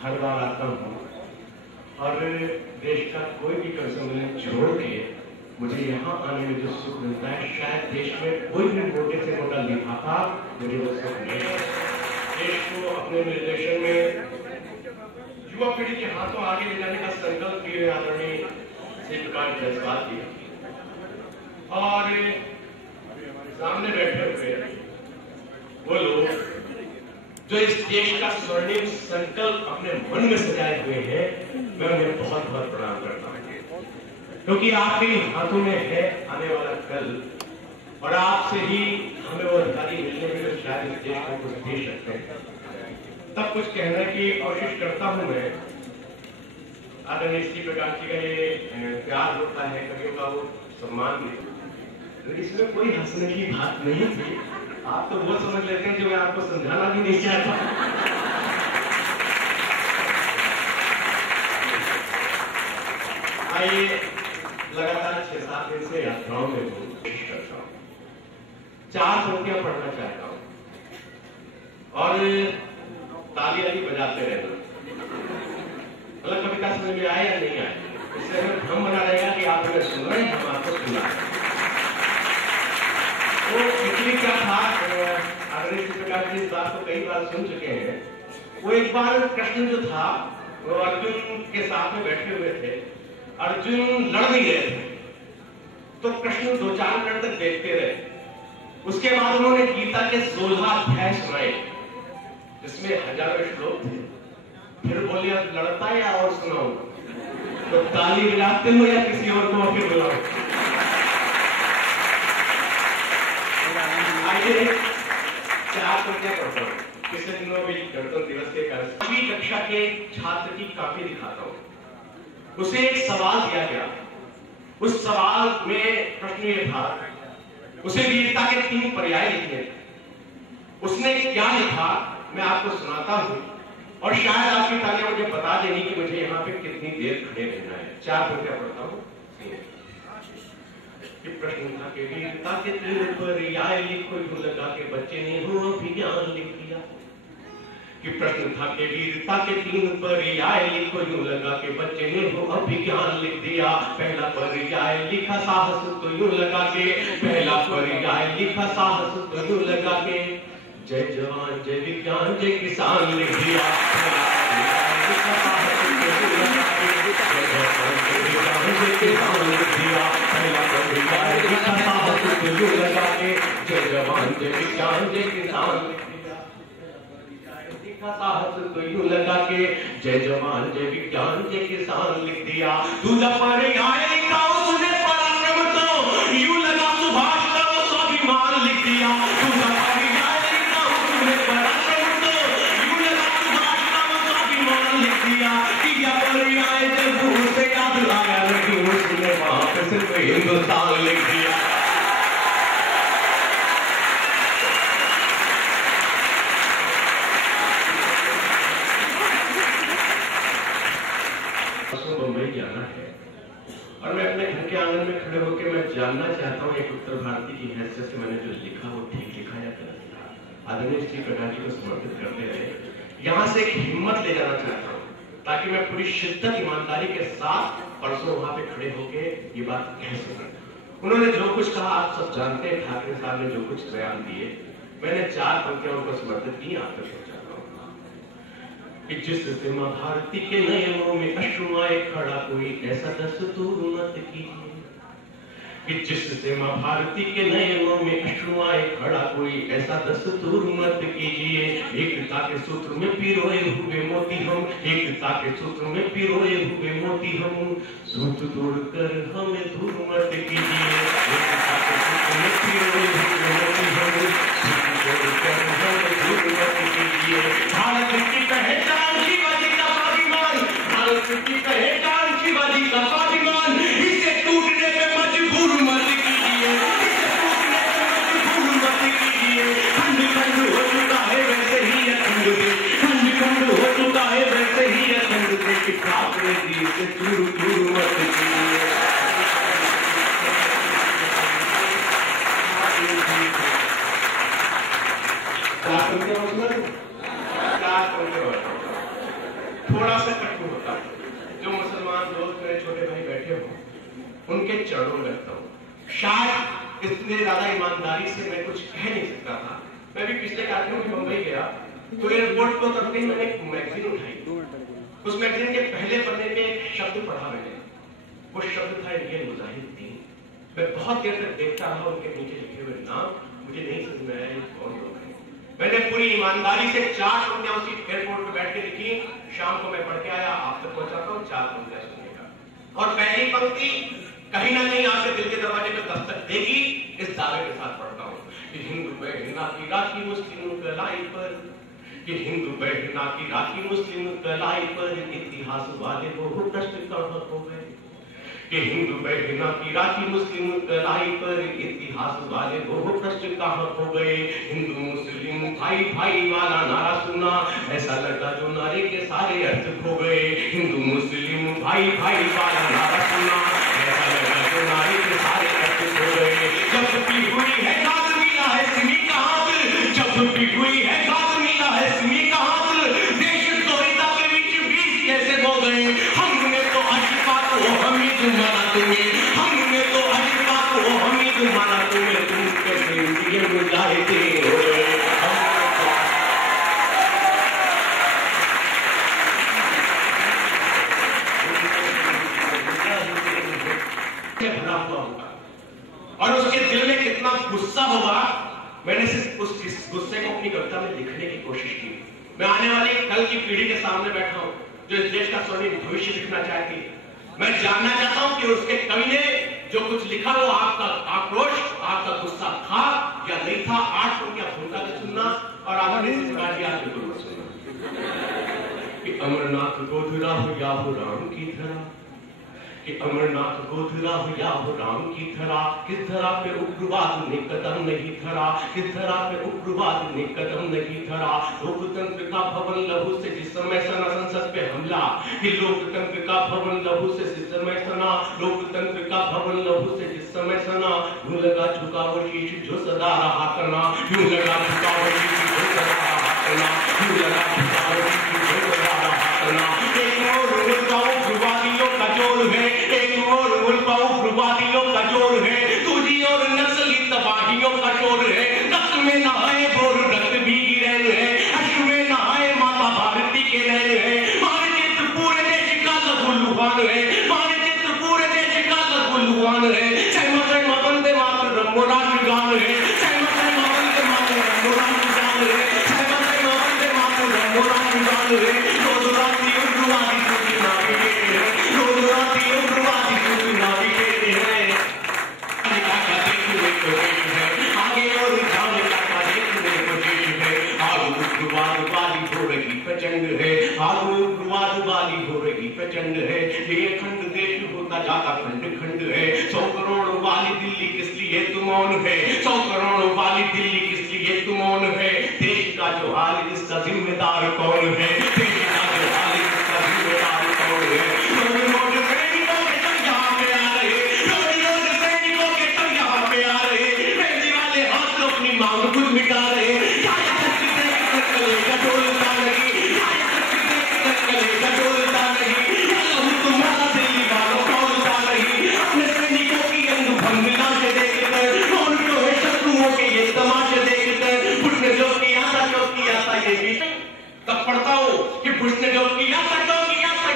हर बार आता हूँ और देश का कोई भी कंसर्न छोड़ के मुझे यहाँ आने में जो सुख मिलता है, शायद देश में कोई भी मोटे से मोटा लिफाफा मुझे वो सुख नहीं है। देश को अपने निर्देशन में युवा पीढ़ी के हाथों आगे ले जाने का संकल्प लिए आदरणीय श्री प्रकाश जायसवाल जी और सामने बैठे हुए वो लोग जो इस देश का स्वर्णिम संकल्प अपने मन में सजाए हुए हैं, मैं उन्हें बहुत बहुत प्रणाम करता हूँ, क्योंकि आपके हाथों में है आने वाला कल और आपसे ही हमें वो अधिकारी मिलने में जो शायद इस देश को कुछ दे सकते हैं। तब कुछ कहने की कोशिश करता हूँ मैं। आदरणीय श्री प्रकाश जी का ये प्यार होता है, कवियों का वो सम्मान भी, इसमें कोई हंसने की बात नहीं थी। आप तो वो समझ लेते हैं जो मैं आपको समझाना भी नहीं चाहता। आइए, लगातार 6-7 दिन से यात्राओं में कोशिश करता हूँ, 4 पंक्तियां पढ़ना चाहता हूँ और ताली वाली बजाते रहना। मतलब कविता समझ में आए या नहीं आए, इससे हमें भ्रम बना रहेगा कि आप हमें सुन रहे हैं, हम आपको सुना रहे हैं। तो इसलिए क्या था, आदरणीय श्री प्रकाश जी इस बात को कई बार सुन चुके हैं। वो एक बार कृष्ण जो था वो अर्जुन के साथ में बैठे हुए थे, अर्जुन लड़ नहीं रहे थे, तो कृष्ण 2-4 मिनट तक देखते रहे। उसके बाद उन्होंने गीता के 16 अध्याय सुनाए जिसमें हजारों श्लोक थे। फिर बोले अब लड़ता है या और सुनाऊं, तो ताली बजाते हो या किसी और को फिर बुलाऊं? आइए 4 पंक्तियां पढ़ता हूं। पिछले दिनों भी गणतंत्र दिवस के कारण 5वीं कक्षा के छात्र की कॉपी दिखाता हूं। उसे एक सवाल दिया गया, उस सवाल में प्रश्न ये था, उसे वीरता के 3 पर्याय लिखने थे। उसने क्या लिखा मैं आपको सुनाता हूं और शायद आपकी तालियां मुझे बता देंगी कि मुझे यहाँ पे कितनी देर खड़े रहना है। 4 पंक्तियां पढ़ता हूं। प्रश्न था कि वीरता के 3 पर्याय लिखो, यूं लगा के बच्चे ने हो अभिज्ञान लिख दिया। कि प्रश्न था कि वीरता के 3 पर्याय लिखो, यूं लगा के बच्चे ने हो अभिज्ञान लिख दिया। पहला पर्याय लिखा साहस, तो यूं लगा के, पहला पर्याय लिखा साहस, तो यूं लगा के, जय जवान जय विज्ञान जय किसान लिख दिया। पहला पर्याय लिखा साहस, तो यूं लगा के, जय जवान जय विज्ञान जय किसान लिख दिया। लिखा साहस, तो यूं लगा के, जय जवान जय विज्ञान जय किसान लिख दिया। दूसरा पर्याय लिखा उसने पराक्रम, तो यूं लगा सुभाष का वो स्वाभिमान लिख दिया। दूसरा पर्याय लिखा उसने पराक्रम, तो यूं लगा सुभाष का वो स्वाभिमान लिख दिया। तीसरा पर्याय जब उसे याद आया नहीं, उसने वहां पे सिर्फ हिंदुस्तान लिख दिया। मुंबई जाना है और मैं अपने घर के आंगन में खड़े होकर मैं जानना चाहता हूँ एक उत्तर भारतीय की हैसियत से मैंने जो लिखा वो ठीक लिखा या गलत लिखा। आदरणीय श्री प्रकाश जी को समर्पित करते रहे। यहाँ से एक हिम्मत ले जाना चाहता हूँ ताकि मैं पूरी शिद्दत ईमानदारी के साथ परसों वहां पे खड़े होकर ये बात कह सकूं। उन्होंने जो कुछ कहा आप सब जानते हैं, ठाकरे साहब ने जो कुछ बयान दिए, मैंने 4 पंक्तियां उनको समर्पित की, आप तक पहुंचाता हूँ। कि जिससे मां भारती के नयनों में अश्रु आए खड़ा, कोई ऐसा दस्तूर मत कीजिए। कि जिससे मां भारती के नयनों में अश्रु आए खड़ा, कोई ऐसा दस्तूर मत कीजिए। एकता के सूत्र में पिरोए हुए मोती हम, एकता के सूत्र में पिरोए हुए मोती हम, सूत्र तोड़कर हमें दूर मत कीजिए। एकता के सूत्र में पिरोए हुए मोती हम, सूत्र तोड़कर हमें दूर मत कीजिए। भारत की पहचान शिवाजी का स्वाभिमान, भारत की पहचान शिवाजी का स्वाभिमान, इसे टूटने पे मजबूर मत कीजिए, इसे टूटने पे मजबूर मत कीजिए। खंड खंड हो चुका है वैसे ही अखंड देश, खंड खंड हो चुका है वैसे ही अखंड देश, ठाकरे जी से चूर चूर मत कीजिए। थोड़ा सा कटु होता हूँ। जो मुसलमान दोस्त मेरे छोटे भाई बैठे हो उनके चरणों में रखता हूँ। शायद इतने ज्यादा ईमानदारी से मैं कुछ कह नहीं सकता था। मैं भी पिछले कार्यक्रम में मुंबई गया तो एयरपोर्ट को करते ही मैंने एक मैगजीन उठाई। उस मैगजीन के पहले पन्ने पे एक शब्द पढ़ा मैंने, वो शब्द था इंडियन मुजाहिदीन। मैं बहुत देर तक देखता रहा उनके नीचे लिखे हुए नाम, मुझे नहीं समझ में आया ये कौन लोग हैं। मैंने पूरी ईमानदारी से 4 पंक्तियां उसी एयरपोर्ट पे बैठ के लिखी। शाम को मैं पढ़ के आया, आप तक पहुंचाता हूँ 4 पंक्तियां सुनिएगा। और पहली पंक्ति कहीं ना कहीं आपके दिल के दरवाजे पे दस्तक देगी, इस दावे के साथ पढ़ता हूँ कि हिंदू बहना की राखी मुस्लिम कलाई पर, कि हिंदू बहना की राखी मुस्लिम कलाई पर, इतिहास वाले वो प्रश्न कहाँ हो गए। कि हिंदू बहना की राखी मुस्लिम कलाई पर, इतिहास वाले वो प्रश्न कहाँ हो गए। हिंदू मुस्लिम भाई भाई वाला नारा सुना, ऐसा लगा जो नारे के सारे अर्थ खो गए। हिंदू मुस्लिम भाई भाई वाला नारा सुना, ऐसा लगा जो नारे के सारे अर्थ खो गए। जब भी हुई है गाज मिला है सिमी का हाथ, जब भी हुई है गाज मिला है सिमी का हाथ, देश तोड़ता के बीच कैसे हो गए। हमने तो अशफा को हमीद माना तुम्हें, हमने तो अशफा को हमीद माना तुम्हें, तुम कैसे इंडियन मुजाहिदीन हो गए। भरा हुआ होगा और उसके दिल में कितना गुस्सा होगा। मैंने सिर्फ उस गुस्से को अपनी कविता में लिखने की कोशिश की। मैं आने वाली कल की पीढ़ी के सामने बैठा हूं जो इस देश का स्वर्णिम भविष्य लिखना चाहती है। मैं जानना चाहता हूं कि उसके कवि ने जो कुछ लिखा वो आपका आक्रोश, आपका गुस्सा था या नहीं था। 8 पंक्तियां भूलता के सुनना और आपने बिल्कुल सुनना कि अमरनाथ गोधरा हो या हो राम की धरा, कि अमरनाथ गोधरा हो या हो राम की धरा, किस धरा पे उग्रवाद ने कदम नहीं धरा, किस धरा पे उग्रवाद ने कदम नहीं धरा। लोकतंत्र का भवन लहू से जिस समय सना संसद पे हमला, कि लोकतंत्र का भवन लहू से जिस समय सना, लोकतंत्र का भवन लहू से जिस समय सना, यूं लगा झुका वो शीश जो सदा रहा करना, यूं लगा झुका वो शीश जो सदा रहा करना, यूं लगा झुका वो शीश जो सदा रहा करना। एक और उग्रवादियों का जोर है, एक और उग्रवादियों का जोर है, दूसरी ओर नस्ली तबाहियों का शोर है। रक्त में नहाए बोर रक्त भीगी रहे हैं, अश्रु में नहाए माता भारती के रहे हैं। मानचित्र पूरे देश का लहूलुहान है, मानचित्र पूरे देश का लहूलुहान है। सहमत है वंदे मातरम वो राष्ट्रगान है, सहमत है वंदे मातरम वो राष्ट्रगान है, सहमत है वंदे मातरम वो राष्ट्रगान है। रोज राती उग्रवादी सूची नाविके हैं, रोज राती उग्रवादी सूची नाविके हैं। आगे और जाने का देखने को देश है, आग उग्रवाद वाली हो रही प्रचंड है, आग उग्रवाद वाली हो रही प्रचंड है। ये खंड देश होता जाता खंड खंड है। 100 करोड़ वाली दिल्ली किस लिए तुम मौन है, 100 करोड़ वाली दिल्ली किस लिए तुम मौन है। देश का जो हाल इसका जिम्मेदार कौन है, देश का जो हाल इसका जिम्मेदार कौन है। रोज सैनिकों के संग यहाँ पे आ रहे, रोज सैनिकों के संग यहाँ पे आ रहे, मेहंदी वाले हाथ अपनी मांग खुद मिटा रहे। डोलता नहीं, डोलता नहीं, तुम्हारा दिल्ली वालों डोलता नहीं। अपने सैनिकों की अंग भंगना से देखकर, उनको है शत्रुओं के ये तमाशे देखकर, पुष्ण जो किया था ये भी तब पढ़ता हूँ कि पुष्ण जो किया था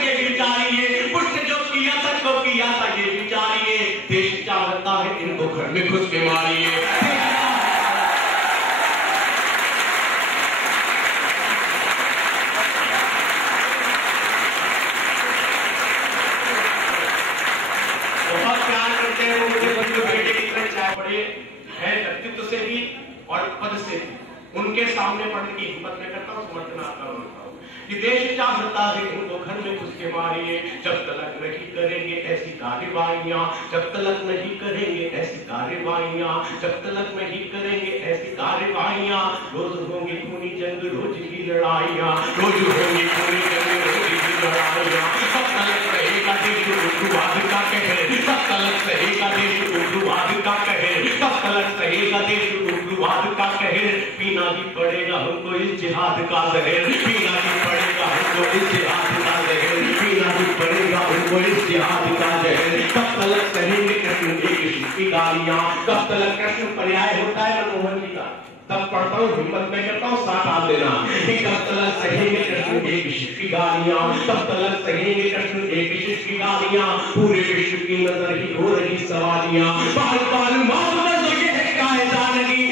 ये विचारिए, पुष्ण जो किया था ये विचारिए। देश चाहता है इनको घर में घुस के मारिए। बहुत प्यार करते हैं वो मुझे, बच्चों बेटे की तरह चाय पढ़े है व्यक्तित्व से भी और पद से भी। उनके सामने पढ़ने की हिम्मत में करता हूँ, समर्थन आपका करता हूँ कि देश चाहता है इनको घर में घुस के मारिए। जब तलक नहीं करेंगे ऐसी कार्यवाहियां, जब तलक नहीं करेंगे ऐसी कार्यवाहियां, जब तलक नहीं करेंगे ऐसी कार्यवाहियां। रोज होंगी खूनी जंग रोज की लड़ाइयां, रोज होंगी खूनी जंग रोज की लड़ाइयां। सब तलक रहेगा देश उग्रवाद का कहर, सब तलक रहेगा देश उग्रवाद का कहर, सब तलक रहेगा देश उग्रवाद का कहर। पीना ही पड़ेगा हमको इस जिहाद का जहर, पीना ही पड़ेगा हमको इस जिहाद का वो इत्तेहाद का जहर, कब तलक सहेंगे कृष्ण एक शिष्य की गालियां, कब तलक कृष्ण पर्याय होता है मनमोहन जी का, तब पढ़ता हूँ हिम्मत में करता हूँ साथ आप देना कि कब तलक सहेंगे कृष्ण एक शिष्य की गालियां, कब तलक सहेंगे कृष्ण एक शिष्य की गालियां, पूरे विश्व की नजर ही हो रही सवालियां, बाल बाल मौत में तो ये है कायदा नहीं,